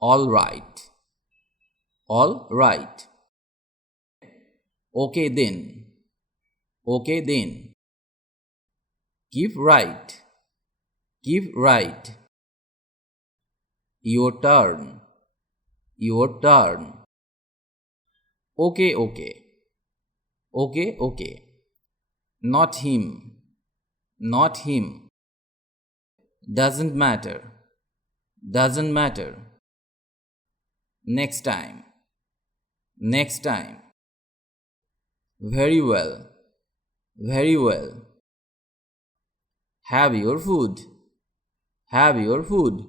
All right. All right. Okay then. Okay then. Keep right. Keep right. Your turn. Your turn. Okay, okay. Okay, okay. Not him. Not him. Doesn't matter. Doesn't matter. Next time. Next time. Very well. Very well. Have your food. Have your food.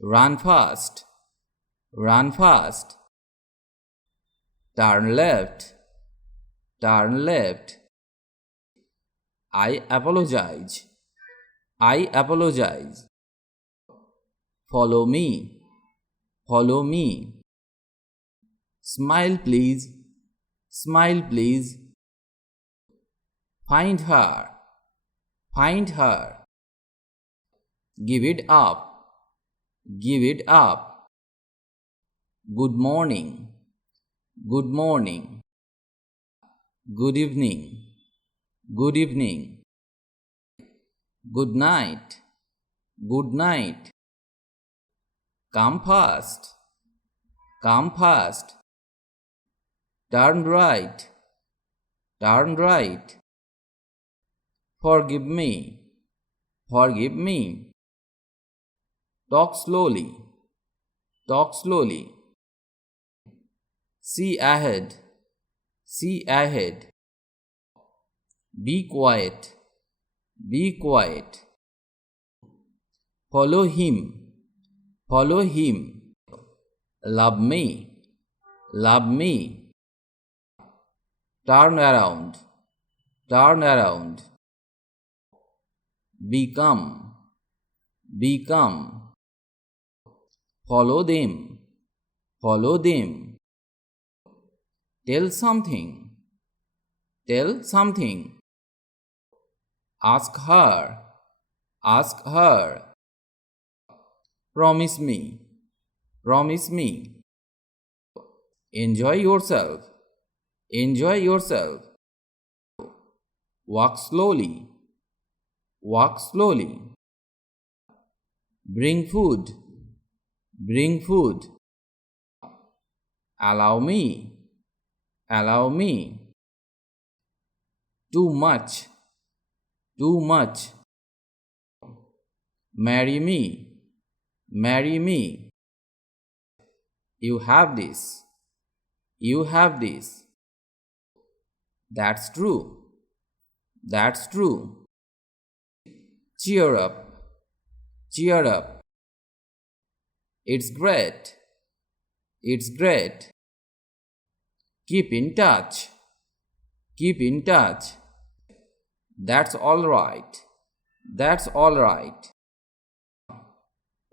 Run fast. Run fast. Turn left. Turn left. I apologize. I apologize. Follow me. Follow me. Smile please. Smile please. Find her. Find her. Give it up. Give it up. Good morning. Good morning. Good evening. Good evening. Good night. Good night. Come fast. Come fast. Turn right. Turn right. Forgive me. Forgive me. Talk slowly. Talk slowly. See ahead. See ahead. Be quiet. Be quiet. Follow him. Follow him. Love me. Love me. Turn around. Turn around. Become. Become. Follow them. Follow them. Tell something. Tell something. Ask her. Ask her. Promise me. Promise me. Enjoy yourself. Enjoy yourself. Walk slowly. Walk slowly. Bring food. Bring food. Allow me. Allow me. Too much. Too much. Marry me. Marry me. You have this. You have this. That's true. That's true. Cheer up. Cheer up. It's great. It's great. Keep in touch. Keep in touch. That's all right. That's all right.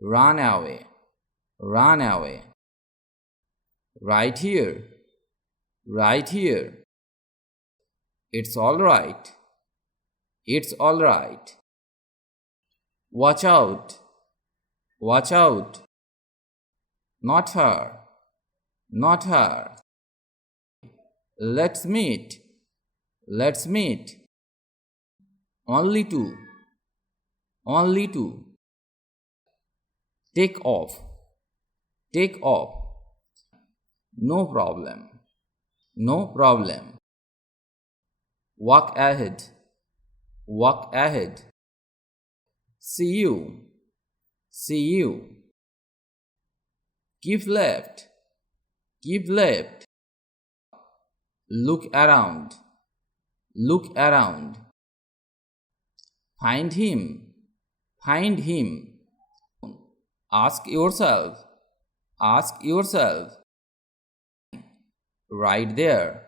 Run away. Run away. Right here. Right here. It's all right. It's all right. Watch out. Watch out. Not her. Not her. Let's meet. Let's meet. Only two. Only two. Take off. Take off. No problem. No problem. Walk ahead. Walk ahead. See you. See you. Keep left. Keep left. Look around. Look around. Find him. Find him. Ask yourself. Ask yourself. Right there.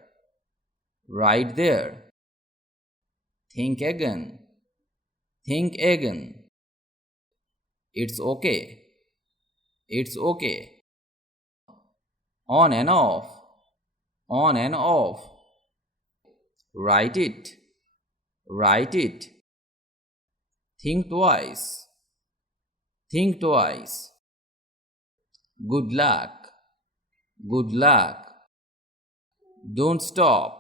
Right there. Think again. Think again. It's okay. It's okay. On and off. On and off. Write it. Write it. Think twice. Think twice. Good luck. Good luck. Don't stop.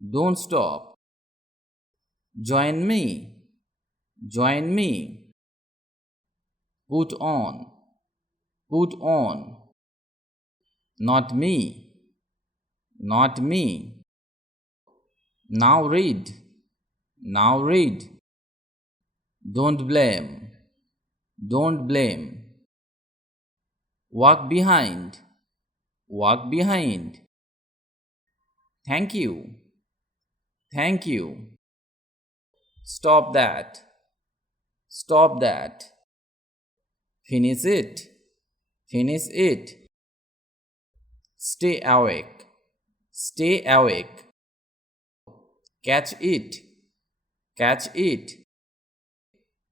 Don't stop. Join me. Join me. Put on. Put on. Not me. Not me. Now read. Now read. Don't blame. Don't blame. Walk behind. Walk behind. Thank you. Thank you. Stop that. Stop that. Finish it. Finish it. Stay awake. Stay awake. Catch it. Catch it.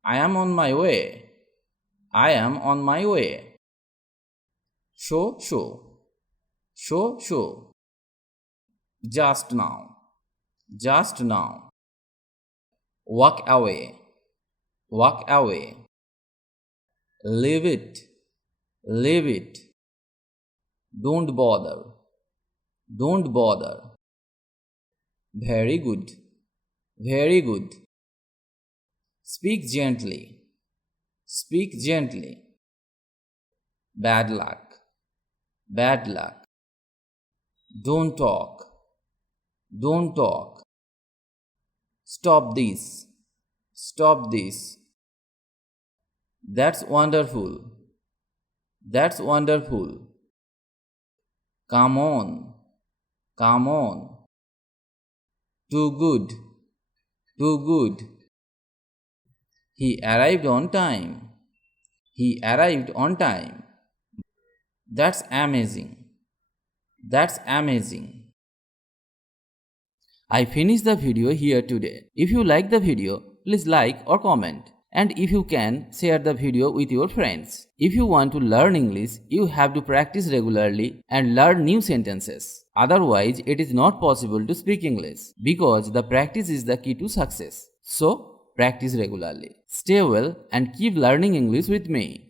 I am on my way. I am on my way. Show, show. Show, show. Just now. Just now. Walk away. Walk away. Leave it. Leave it. Don't bother. Don't bother. Very good. Very good. Speak gently. Speak gently. Bad luck. Bad luck. Don't talk. Don't talk. Stop this. Stop this. That's wonderful. That's wonderful. Come on. Come on. Too good. Too good. He arrived on time. He arrived on time. That's amazing. That's amazing. I finished the video here today. If you like the video, please like or comment. And if you can, share the video with your friends. If you want to learn English, you have to practice regularly and learn new sentences. Otherwise, it is not possible to speak English because the practice is the key to success. So, practice regularly. Stay well and keep learning English with me.